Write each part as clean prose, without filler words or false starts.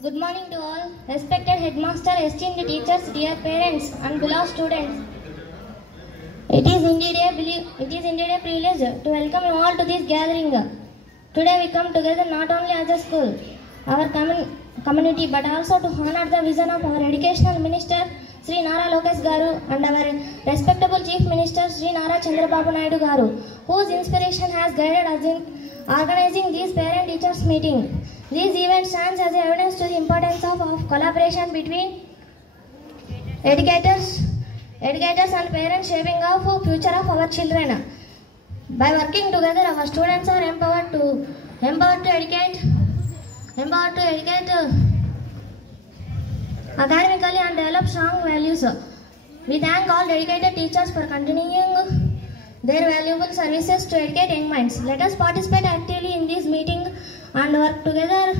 Good morning to all, respected headmaster, esteemed teachers, dear parents and beloved students. It is indeed a privilege to welcome you all to this gathering. Today we come together not only as a school, our community, but also to honor the vision of our educational minister, Sri Nara Lokesh Garu, and our respectable chief minister, Sri Nara Chandrababu Naidu Garu, whose inspiration has guided us in organizing this parent-teachers meeting. This event stands as evidence to the importance of collaboration between educators and parents, shaping of future of our children. By working together, our students are empowered to educate academically and develop strong values. We thank all dedicated teachers for continuing their valuable services to educate young minds. Let us participate actively in this meeting and work together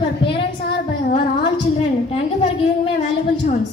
for parents or all children. Thank you for giving me a valuable chance.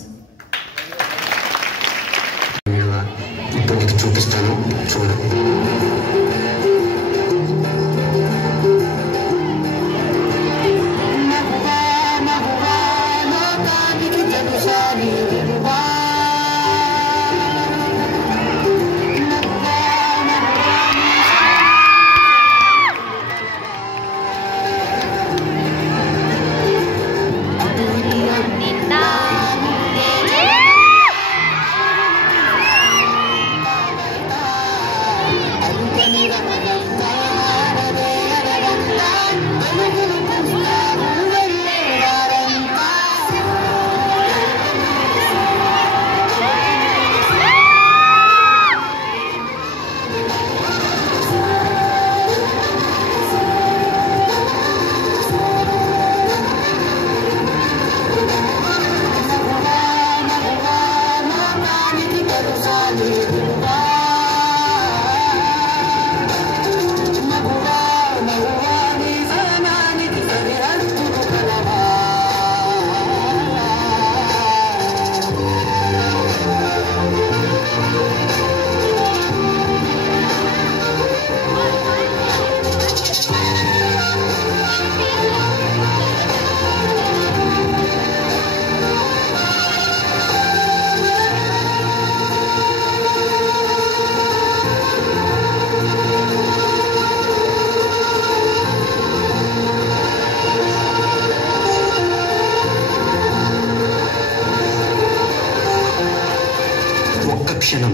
క్షణం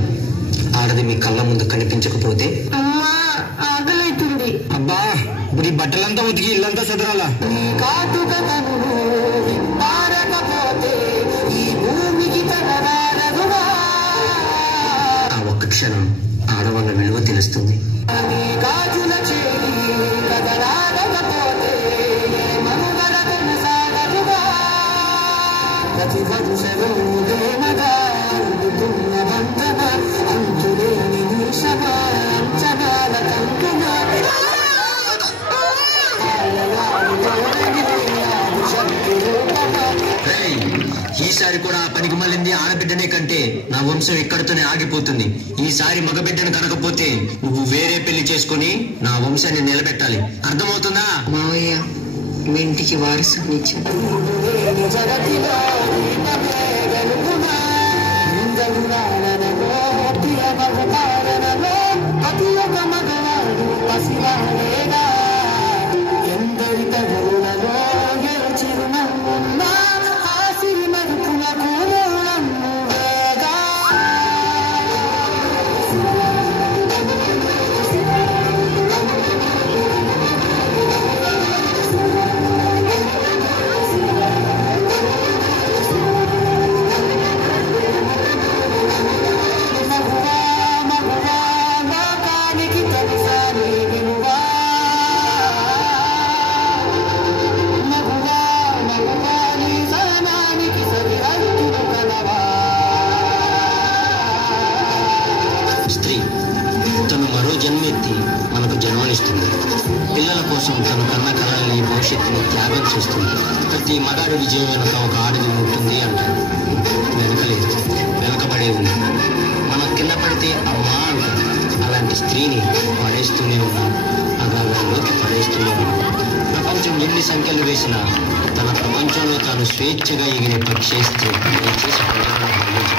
ఆడది మీ కళ్ళ ముందు కనిపించకపోతే అమ్మా ఆకలైతుంది. అబ్బా ఇప్పుడు ఈ బట్టలంతా ఉతికి ఇల్లంతా సదరాలా? ఆ ఒక్క క్షణం ఆడవాళ్ళ విలువ తెలుస్తుంది. ఈసారి కూడా పనికి మళ్ళింది ఆడబిడ్డనే కంటే నా వంశం ఇక్కడితోనే ఆగిపోతుంది. ఈసారి మగబిడ్డను కనకపోతే నువ్వు వేరే పెళ్లి చేసుకుని నా వంశాన్ని నిలబెట్టాలి. అర్థమవుతుందా? మావయ్య మీ ఇంటికి వారసునిచ్చాను. జగతిలో దీపమే వెలుగునా ఇంద్రుడారణలో ప్రియ మగవారణలో ప్రతి ఒక్క మగవాడు పసివాడేగా ఎందరి తగులలో ఏ చిరునవ్వున్నా ఆ సిరి మరుపులకు నువ్వేగా స్త్రీ తను మరో జన్మెత్తి మనకు జన్మనిస్తుంది. పిల్లల కోసం తను కన్న కళల్ని భవిష్యత్తుని త్యాగం చేస్తుంది. ప్రతి మగాడు విజయం వెనుక ఒక ఆడది ఉంటుంది అంటారు. వెనకలేదు, వెనకబడే ఉంది. మనం కింద పడితే అమ్మా అంటారు. అలాంటి స్త్రీని పడేస్తూనే ఉన్నాం, అగాధంలోకి పడేస్తూనే ఉన్నాం. ప్రపంచం ఎన్ని సంఖ్యలు వేసినా తన ప్రపంచంలో తాను స్వేచ్ఛగా ఎగిరే పక్షే స్త్రీ. దయచేసి ప్రజలను గమనించండి.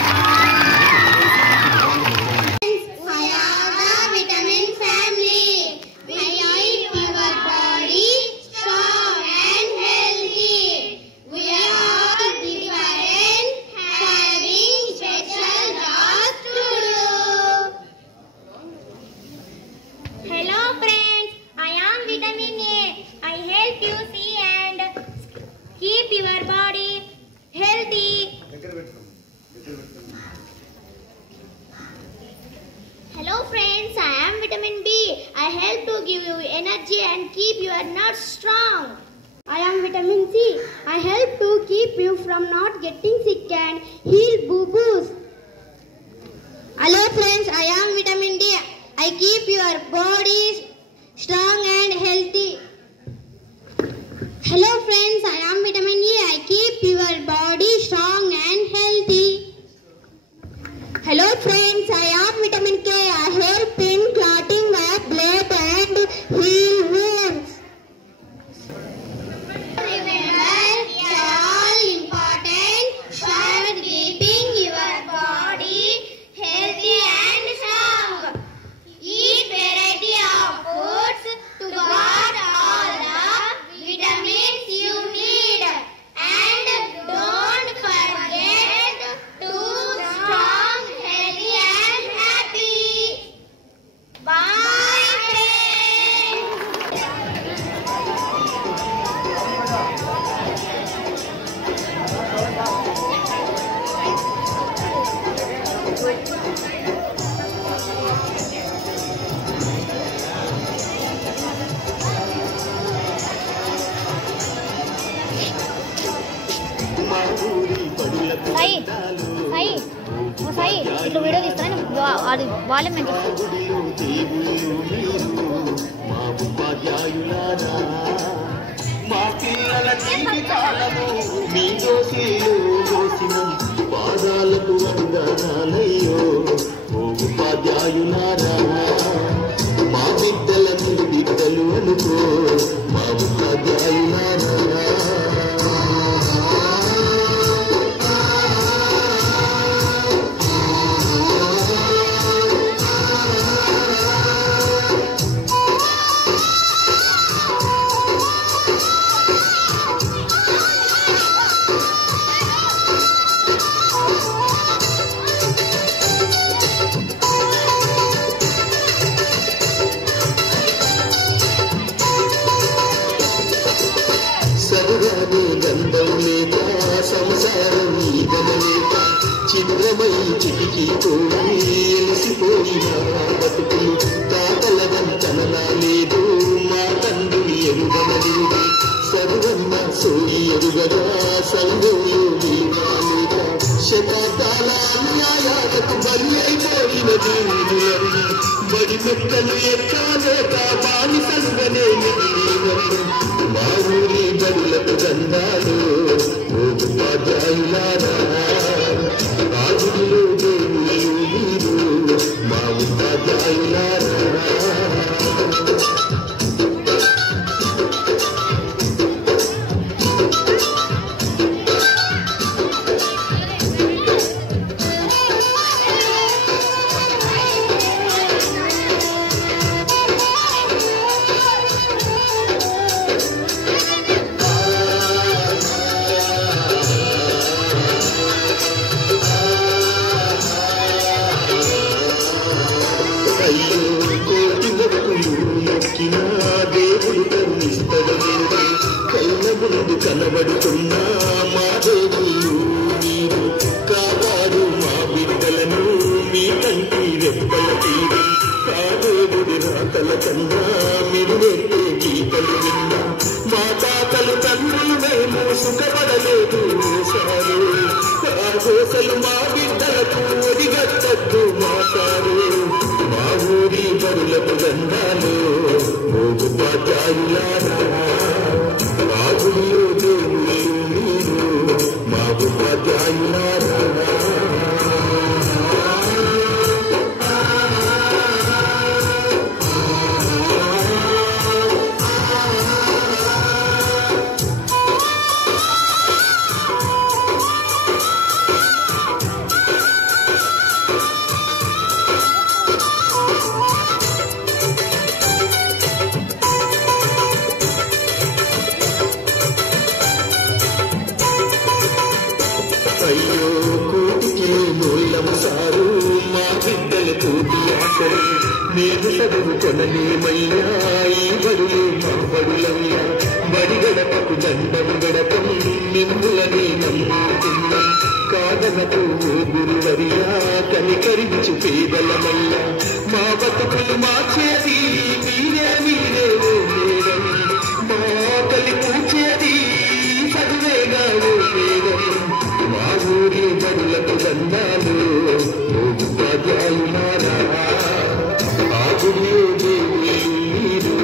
Hello friends, I am vitamin B. I help to give you energy and keep your nerves strong. I am vitamin C. I help to keep you from not getting sick and heal boo-boos. Hello friends, I am vitamin D. I keep your body strong and healthy. Hello friends, I am vitamin E. I keep your body strong and healthy. Hello friends, I am vitamin K. I help in clotting of blood and heal wounds. Remember, we are all important for keeping your body healthy and strong. Eat variety of foods to get all the vitamins you need. And don't forget to strong, healthy and happy. Bye friends. Sai Sai ఓ సాయి ఇట్లా video తీస్తాను అది వాళ్ళే మేము మా పిల్లల జీవితాలను మీ దోషిలో దోసిన పాదాలకు వందనాలయ్యో ఓ ఉపాధ్యాయులారా మా బిడ్డల మీరు బిడ్డలు అనుకో మా ఉపాధ్యాయులారా సదురానే గంధం లేక సంసారం ఈగలేక చిత్రమై చిటికి పోయి ఎలిసిపోయిన బతుకులు తాతల వంచనలా లేదు మా తండ్రి ఎరుగనలిరుగి సరువన్న సోయి ఎరుగగా సంఘంలో విలువలేక శతాబ్దాల అన్యాయాలకు బలి అయిపోయిన దీనులన్నీ బడి మెక్కలు ఎక్కాలేక బానిసలుగానే మిగిలినట్లు మా ఊరి బడులకు దండాలు ఓ ఉపాధ్యాయులారా రాజులు దేవుళ్ళు మీరు మా ఉపాధ్యాయులారా కోటి మొక్కులు మొక్కిన దేవుడు కరుణిస్తలేదు. కళ్ళ ముందు కనబడుతున్నా మా దేవుళ్ళు మీరు కాపాడు మా బిడ్డలను మీ కంటి రెప్పల తీరు. దేవుడి రాతల కన్నా మీరు నెట్టే గీతలు విన్నా మా తాతలు తండ్రులు మేము సుఖపడలేదు సారు. ఆ గోసలు మా బిడ్డలకు ఒడిగట్టద్దు మా సారు. మా ఊరి బరులకు దండాలు ఉపాధ్యాయులారా మా ఊరిలో దేవుళ్ళు మీరు మా ఉపాధ్యాయులారా. అయ్యో కోటికి మూలం సారు మా బిడ్డల కోటి ఆశలు నేను చదువుకొనలేమయ్యా ఈ బడులు మా బడులయ్యా. బడి గడపకు దండం గడపం మిమ్ములని నమ్ముతున్నా కాదనకు గురువరియా కనికరించు పేదలమయ్యా. మా బతుకులు మార్చేది మీరే మీరే ఓ మేడం. మా తల్లి పూచేది చదువేగా ఓ మేడం. మా ఊరి బడులకు దండాలు ఉపాధ్యాయులారా ఆ గుడియో దేవుళ్ళు మీరు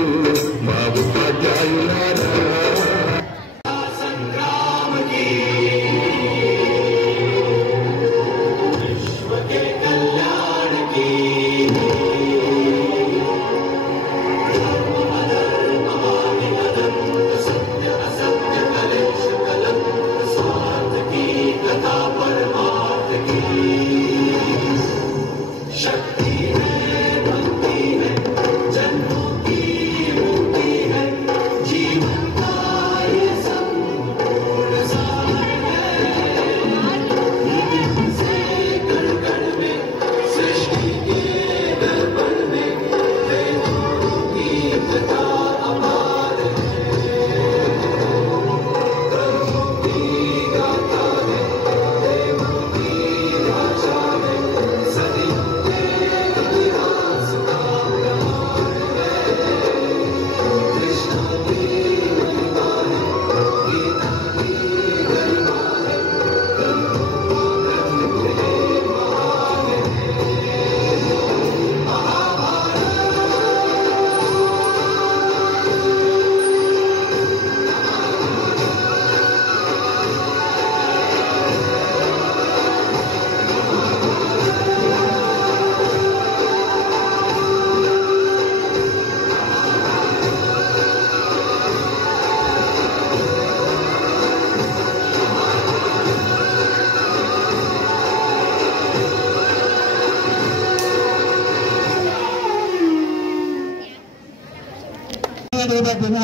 మా ఉపాధ్యాయులారా.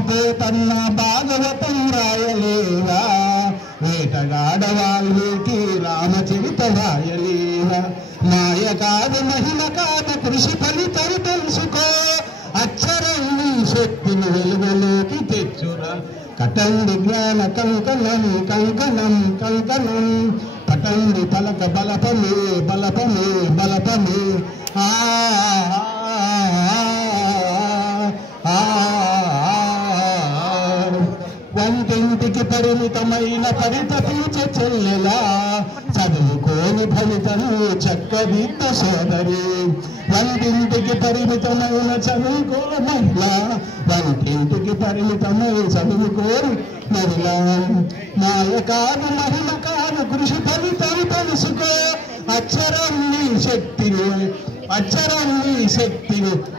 పోతన్న భాగవతం రాయలేవా వేటగాడవాళ్ళకి రామచరిత రాయలేవా. మాయ కాదు మహిమ కాదు కృషి ఫలితం తెలుసుకో. అక్షరం నీ శక్తిని వెలుగులోకి తెచ్చురా. కటండి జ్ఞాన కంకణం కంకణం కంకణం పటండి పలక బలపమే బలపమే బలపమే. వంటింటికి పరిమితమైన పరితపించే చెల్లెలా చదువుకోని ఫలితము చక్కదిద్ద సోదరి. వంటింటికి పరిమితమైన చదువుకో మహిళ వంటింటికి పరిమితమై చదువుకోరు మహిళ. మాయ కాదు మహిమ కాదు కృషి ఫలితం తెలుసుకో. అక్షరం నీ శక్తిని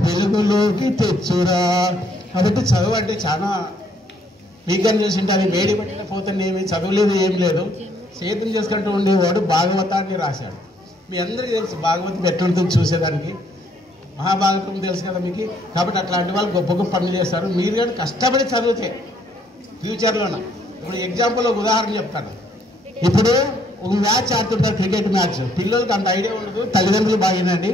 వెలుగులోకి తెచ్చురా. కాబట్టి చదువు అంటే చాలా వీకన్ చేసి ఉంటారు. వేడి పట్టిన పోతుంది, ఏమి చదువులేదు ఏం లేదు, సేద్యం చేసుకుంటూ ఉండేవాడు భాగవతాన్ని రాశాడు. మీ అందరికీ తెలుసు భాగవతం ఎట్లుంటుంది చూసేదానికి. మహాభారతం తెలుసు కదా మీకు. కాబట్టి అట్లాంటి వాళ్ళు గొప్ప గొప్ప పనులు చేస్తారు. మీరు కానీ కష్టపడి చదివితే ఫ్యూచర్లోన. ఇప్పుడు ఎగ్జాంపుల్ ఒక ఉదాహరణ చెప్తాను. ఇప్పుడు ఒక మ్యాచ్ ఆడుతుంటారు, క్రికెట్ మ్యాచ్. పిల్లలకి అంత ఐడియా ఉండదు, తల్లిదండ్రులు బాగినండి.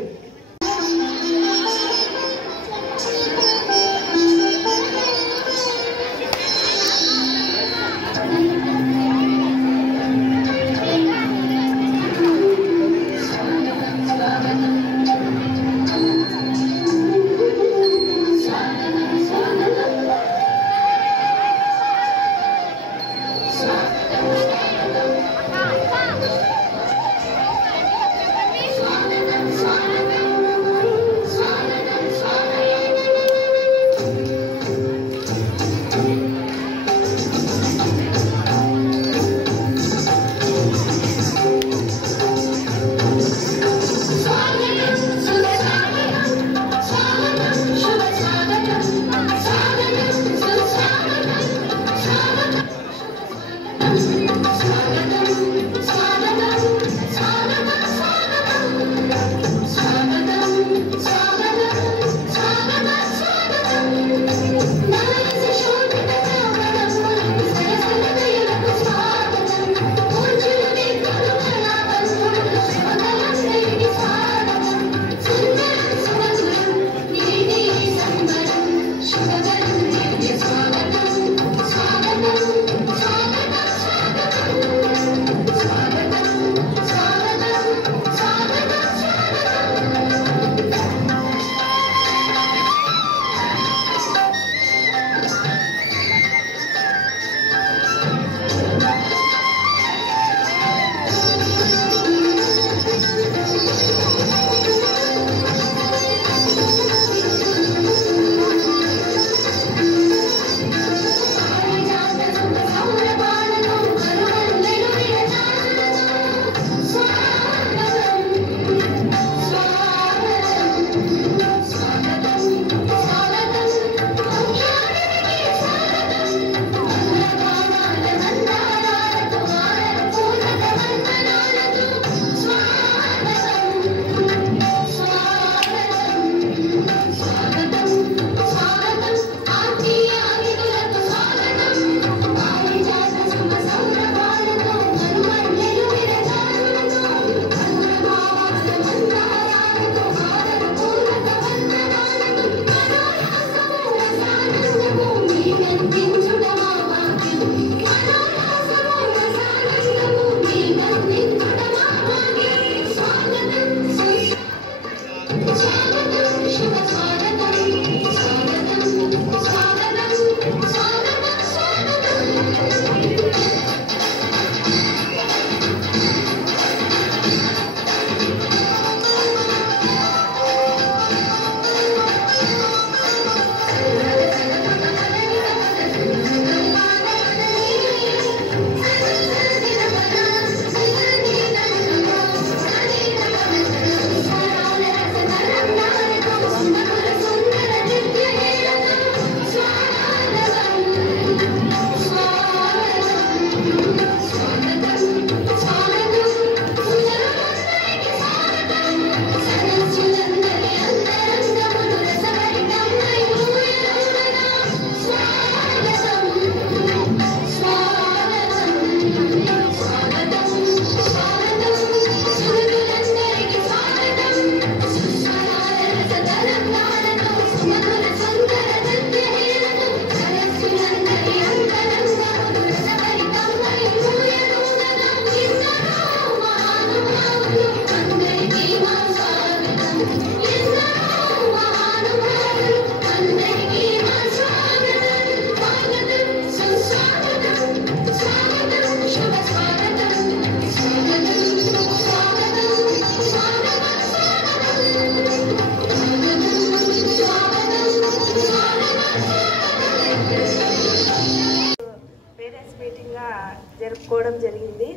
రావడం జరిగింది.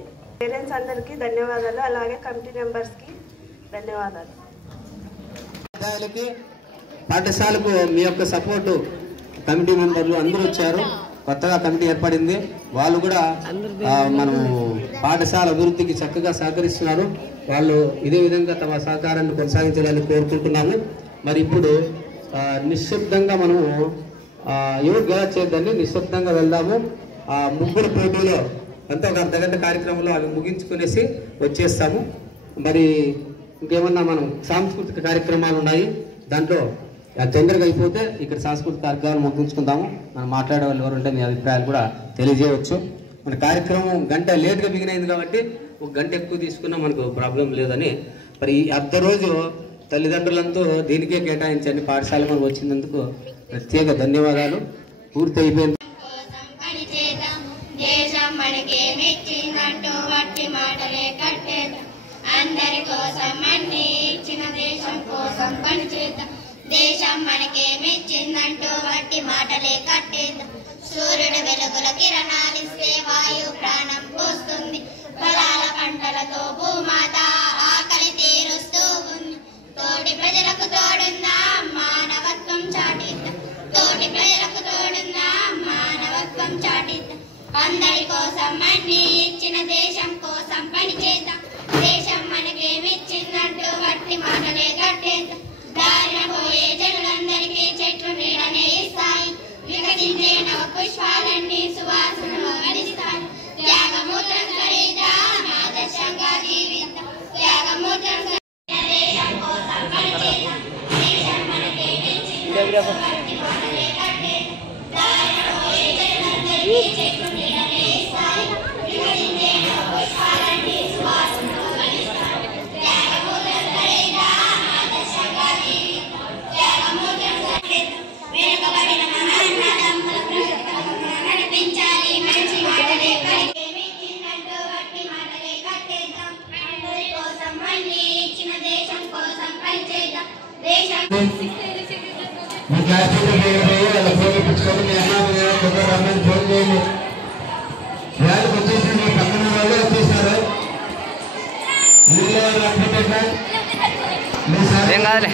పేరెంట్స్ అందరికీ ధన్యవాదాలు, అలాగే కమిటీ మెంబర్స్కి ధన్యవాదాలు. పాఠశాలకు మీ యొక్క సపోర్టు కమిటీ మెంబర్లు అందరూ వచ్చారు. కొత్తగా కమిటీ ఏర్పడింది. వాళ్ళు కూడా మనం పాఠశాల అభివృద్ధికి చక్కగా సహకరిస్తున్నారు. వాళ్ళు ఇదే విధంగా తమ సహకారాన్ని కొనసాగించాలని కోరుకుంటున్నాము. మరి ఇప్పుడు నిశ్శబ్దంగా మనము ఎవరు గెలవ చేయద్దండి, నిశ్శబ్దంగా వెళ్దాము. ముగ్గురు పోటీలో ఎంతో ఒక అర్ధగంట కార్యక్రమంలో అవి ముగించుకునేసి వచ్చేస్తాము. మరి ఇంకేమన్నా మనం సాంస్కృతిక కార్యక్రమాలు ఉన్నాయి, దాంట్లో తొందరగా అయిపోతే ఇక్కడ సాంస్కృతిక కార్యక్రమాలు ముగించుకుందాము. మనం మాట్లాడే వాళ్ళు ఎవరుంటే మీ అభిప్రాయాలు కూడా తెలియజేయవచ్చు. మన కార్యక్రమం గంట లేట్గా బిగినైంది కాబట్టి ఒక గంట ఎక్కువ తీసుకున్నా మనకు ప్రాబ్లం లేదని మరి ఈ అర్ధ రోజు తల్లిదండ్రులంతా దీనికే కేటాయించండి. పాఠశాల మనకు వచ్చినందుకు ప్రత్యేక ధన్యవాదాలు. పూర్తి అయిపోయింది. అందరి కోసం అన్ని ఇచ్చిన దేశం కోసం పనిచేద్దాం. దేశం మనకే మెచ్చిందంటూ వట్టి మాటలే కట్టేద్దాం. సూర్యుడు వెలుగుల కిరణాలిస్తే వాయు ప్రాణం పోస్తుంది. పొలాల పంటలతో భూమాత ఆకలి తీరుస్తూ ఉంది. తోటి ప్రజలకు తోడుందా మానవత్వం చాటిద్దాం. తోటి ప్రజలకు తోడుందా మానవత్వం చాటిద్దాం. అందరి కోసం అన్ని ఇచ్చిన దేశం కోసం పనిచేద్దాం. దేశం మనకే మెచ్చిందంటూ వట్టి మాటలే కట్టేద్దాం. దారిన పోయే జనులందరికీ చెట్లు నీడనే ఇస్తాయి. వికసించే నవ పుష్పాలన్నీ సువాసనలు అందిస్తాయి. త్యాగమూర్తం కలిద్దాం, ఆదర్శంగా జీవిద్దాం. త్యాగమూర్తం దేశం కోసం పనిచేద్దాం. దేశం మనకే మెచ్చిందంటూ వట్టి మాటలే కట్టేద్దాం. దారిన పోయే జనులందరికీ చెట్లు నీడనే ఇస్తాయి. వికసించే నవ పుష్పాలన్నీ సువాసనలు అందిస్తాయి. త్యాగమూర్తం కలిద్దాం, ఆదర్శంగా జీవిద్దాం. త్యాగమూర్తం వెనుకబడిన మహాన్నదమ్ముల ప్రజలను నడిపించాలి. మంచి మాటలే మెచ్చిందంటూ వట్టి మాటలే కట్టేద్దాం. అందరి కోసం అన్ని ఇచ్చిన దేశం కోసం పనిచేద్దాం. దేశం మీ క్లాస్ వాళ్ళ ఫోన్ ఇప్పించుకొని మీ అమ్మ కొబ్బరి రమ్మని ఫోన్ చేయండి. వాళ్ళకి వచ్చేసి మీ పక్కన వాళ్ళే వచ్చేసారు. ఏం కాదులే.